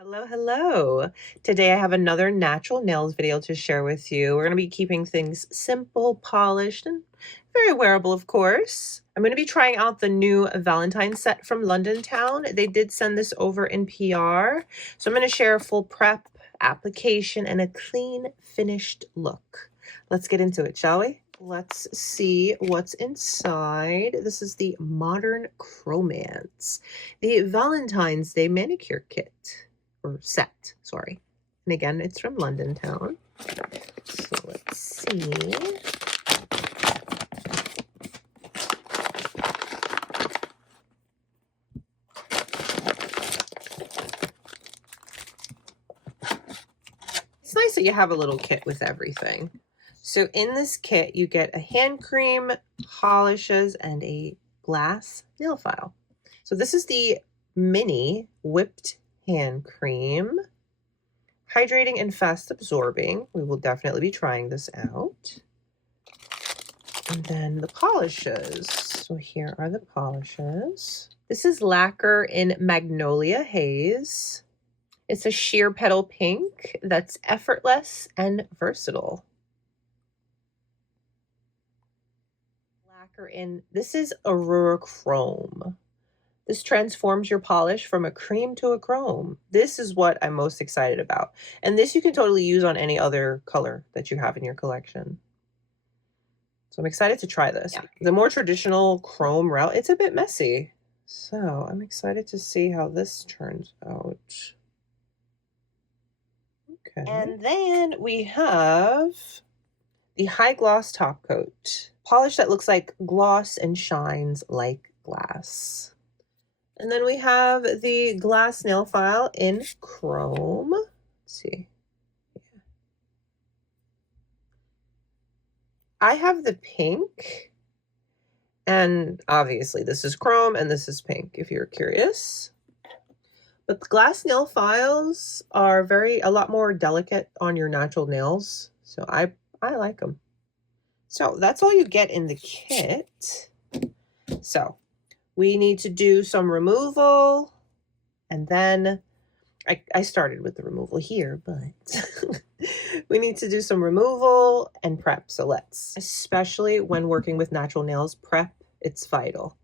Hello, hello. Today I have another natural nails video to share with you. We're going to be keeping things simple, polished, and very wearable, of course. I'm going to be trying out the new Valentine set from Londontown. They did send this over in PR. So I'm going to share a full prep, application, and a clean, finished look. Let's get into it, shall we? Let's see what's inside. This is the Modern Chromance, the Valentine's Day manicure kit. Or set, sorry. And again, it's from Londontown. So let's see. It's nice that you have a little kit with everything. So in this kit, you get a hand cream, polishes, and a glass nail file. So this is the mini whipped hand cream, hydrating and fast absorbing. We will definitely be trying this out. And then the polishes. So here are the polishes. This is Lacquer in Magnolia Haze. It's a sheer petal pink that's effortless and versatile. Lacquer in, this is Aurora Chrome. This transforms your polish from a cream to a chrome. This is what I'm most excited about. And this you can totally use on any other color that you have in your collection. So I'm excited to try this. Yeah. The more traditional chrome route, it's a bit messy. So I'm excited to see how this turns out. Okay. And then we have the high gloss top coat. Polish that looks like gloss and shines like glass. And then we have the glass nail file in chrome. Let's see. Yeah. I have the pink. And obviously this is chrome and this is pink if you're curious. But the glass nail files are a lot more delicate on your natural nails. So I like them. So that's all you get in the kit. So we need to do some removal, and then I started with the removal here, but we need to do some removal and prep. So let's, especially when working with natural nails, prep, it's vital.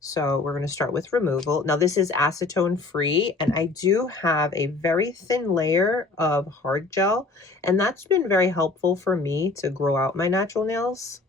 So we're going to start with removal. Now this is acetone free, and I do have a very thin layer of hard gel, and that's been very helpful for me to grow out my natural nails,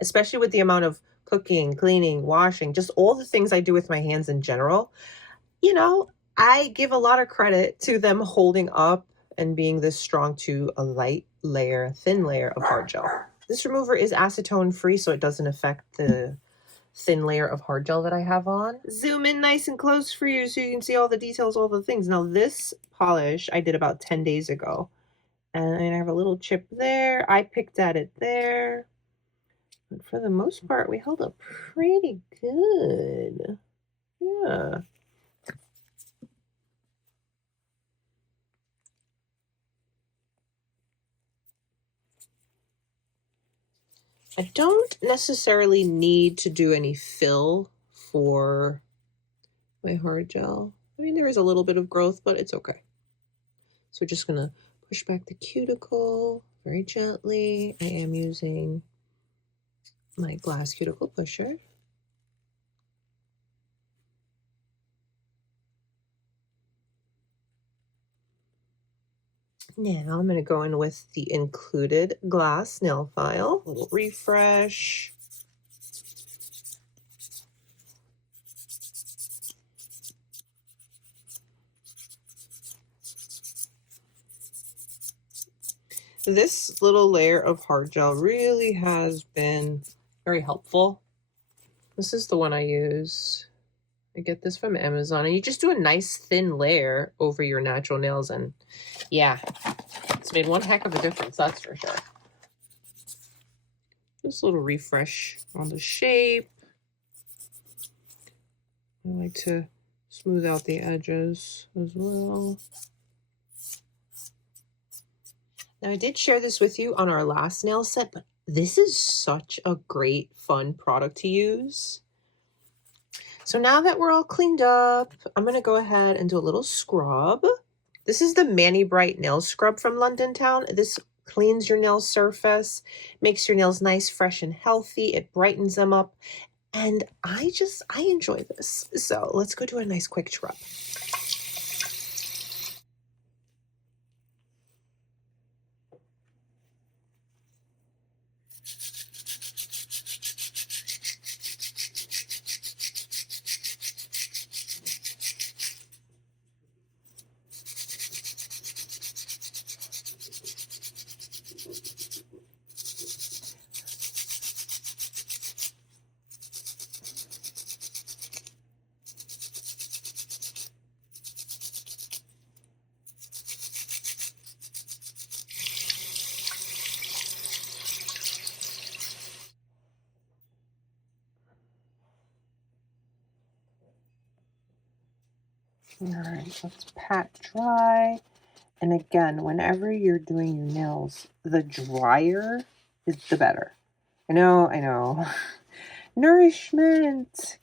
especially with the amount of cooking, cleaning, washing, just all the things I do with my hands in general. You know, I give a lot of credit to them holding up and being this strong to a light layer, thin layer of hard gel. This remover is acetone free, so it doesn't affect the thin layer of hard gel that I have on. Zoom in nice and close for you so you can see all the details, all the things. Now this polish I did about 10 days ago, and I have a little chip there. I picked at it there. But for the most part, we held up pretty good. Yeah. I don't necessarily need to do any fill for my hard gel. I mean, there is a little bit of growth, but it's okay. So just gonna push back the cuticle very gently. I am using my glass cuticle pusher. Now I'm going to go in with the included glass nail file. A little refresh. This little layer of hard gel really has been very helpful. This is the one I use. I get this from Amazon, and you just do a nice thin layer over your natural nails, and yeah, it's made one heck of a difference, that's for sure. Just a little refresh on the shape. I like to smooth out the edges as well. Now, I did share this with you on our last nail set, but this is such a great, fun product to use. So now that we're all cleaned up, I'm going to go ahead and do a little scrub. This is the Mani Bright Nail Scrub from Londontown. This cleans your nail surface, makes your nails nice, fresh, and healthy. It brightens them up. And I enjoy this. So let's go do a nice quick scrub. All right, let's pat dry. And again, whenever you're doing your nails, the drier is the better. I know. Nourishment,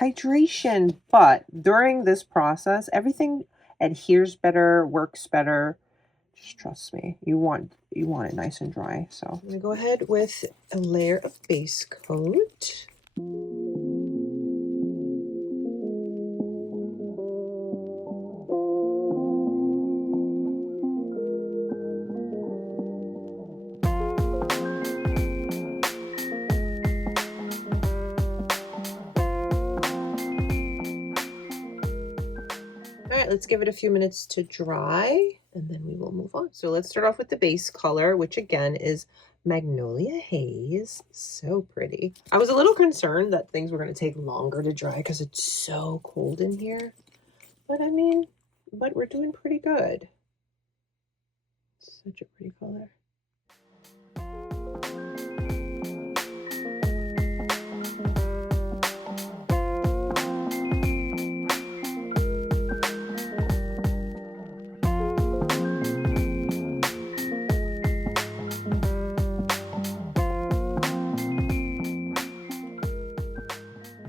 hydration, but during this process, everything adheres better, works better. Just trust me, you want it nice and dry. So I'm gonna go ahead with a layer of base coat. All right, let's give it a few minutes to dry and then we will move on. So let's start off with the base color, which again is Magnolia Haze. So pretty. I was a little concerned that things were going to take longer to dry because it's so cold in here. But I mean, we're doing pretty good. Such a pretty color.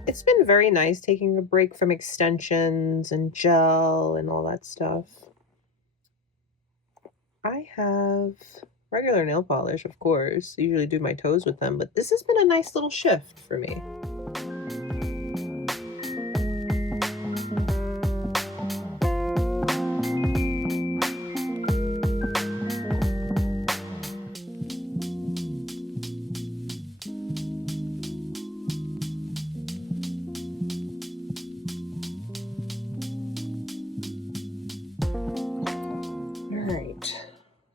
It's been very nice taking a break from extensions and gel and all that stuff. I have regular nail polish, of course. I usually do my toes with them, but this has been a nice little shift for me.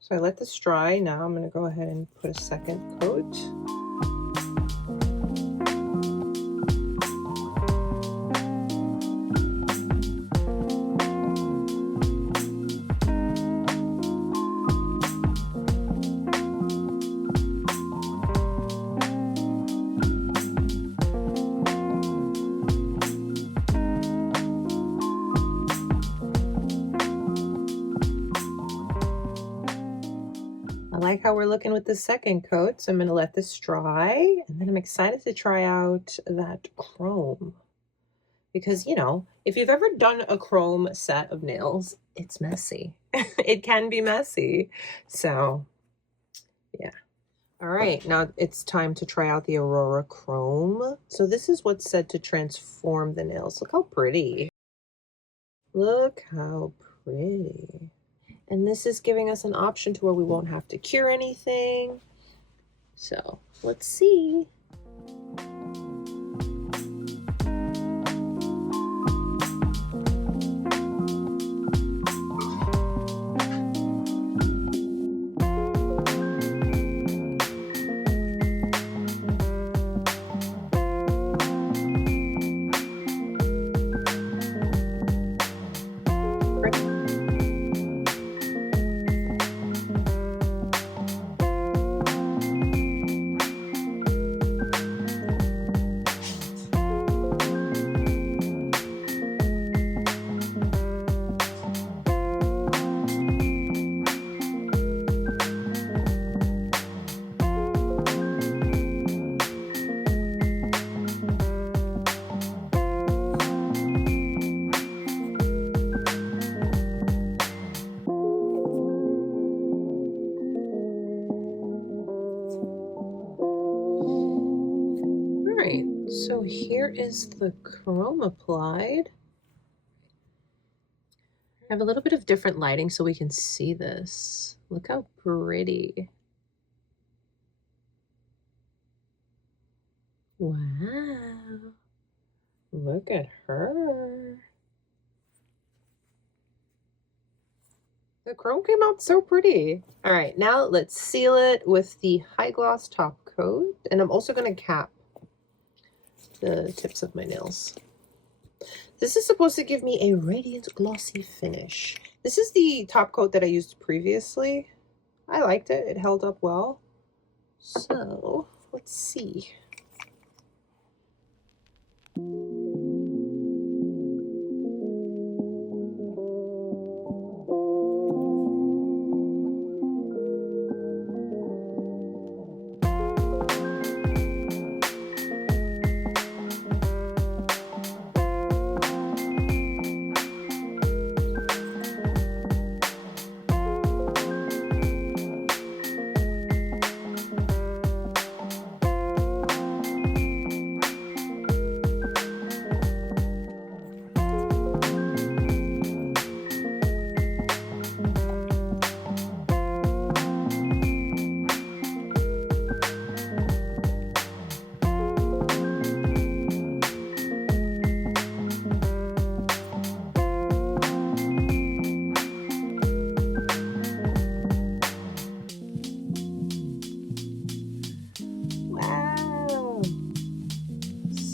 So I let this dry. Now I'm going to go ahead and put a second coat. I like how we're looking with the second coat, so I'm going to let this dry, and then I'm excited to try out that chrome. Because, you know, if you've ever done a chrome set of nails, it's messy. It can be messy. So, yeah. All right, now it's time to try out the Aurora Chrome. So this is what's said to transform the nails. Look how pretty. Look how pretty. And this is giving us an option to where we won't have to cure anything. So let's see. So here is the chrome applied. I have a little bit of different lighting so we can see this. Look how pretty. Wow. Look at her. The chrome came out so pretty. All right, now let's seal it with the high gloss top coat. And I'm also going to cap the tips of my nails. This is supposed to give me a radiant glossy finish. This is the top coat that I used previously. I liked it. It held up well. So let's see.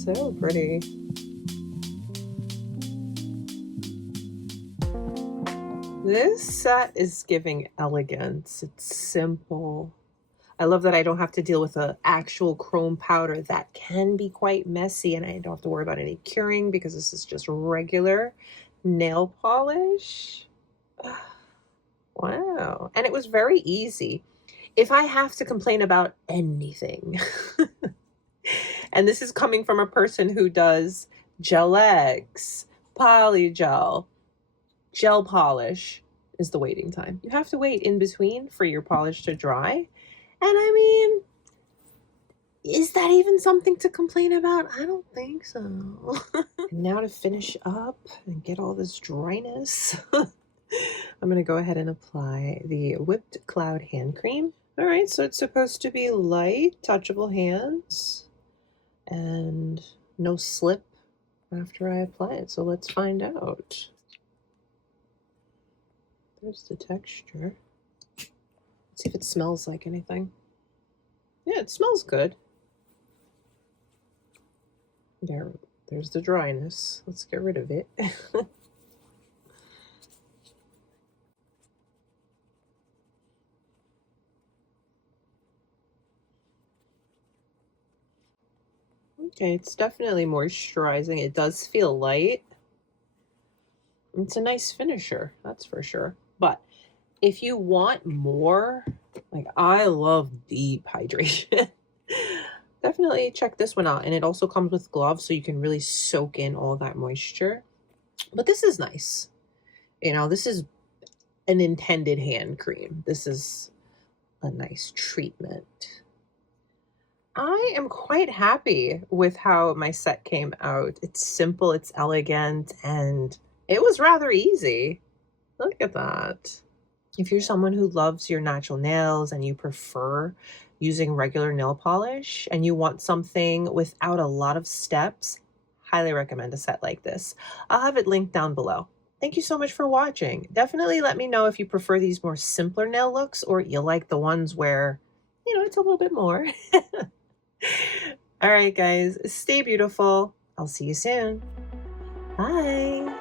So pretty. This set is giving elegance. It's simple. I love that I don't have to deal with an actual chrome powder that can be quite messy, and I don't have to worry about any curing because this is just regular nail polish. Wow. And it was very easy. If I have to complain about anything, and this is coming from a person who does gel eggs, polygel, gel polish, is the waiting time. You have to wait in between for your polish to dry. And I mean, is that even something to complain about? I don't think so. And now to finish up and get all this dryness, I'm going to go ahead and apply the Whipped Cloud hand cream. All right, so it's supposed to be light, touchable hands and no slip after I apply it. So let's find out. There's the texture. Let's see if it smells like anything. Yeah, it smells good. There's the dryness. Let's get rid of it. Okay, it's definitely moisturizing. It does feel light. It's a nice finisher, that's for sure. But if you want more, like I love deep hydration, definitely check this one out. And it also comes with gloves, so you can really soak in all that moisture. But this is nice. You know, this is an intended hand cream. This is a nice treatment. I am quite happy with how my set came out. It's simple, it's elegant, and it was rather easy. Look at that. If you're someone who loves your natural nails and you prefer using regular nail polish and you want something without a lot of steps, highly recommend a set like this. I'll have it linked down below. Thank you so much for watching. Definitely let me know if you prefer these more simpler nail looks or you like the ones where, you know, it's a little bit more. All right, guys, stay beautiful. I'll see you soon. Bye.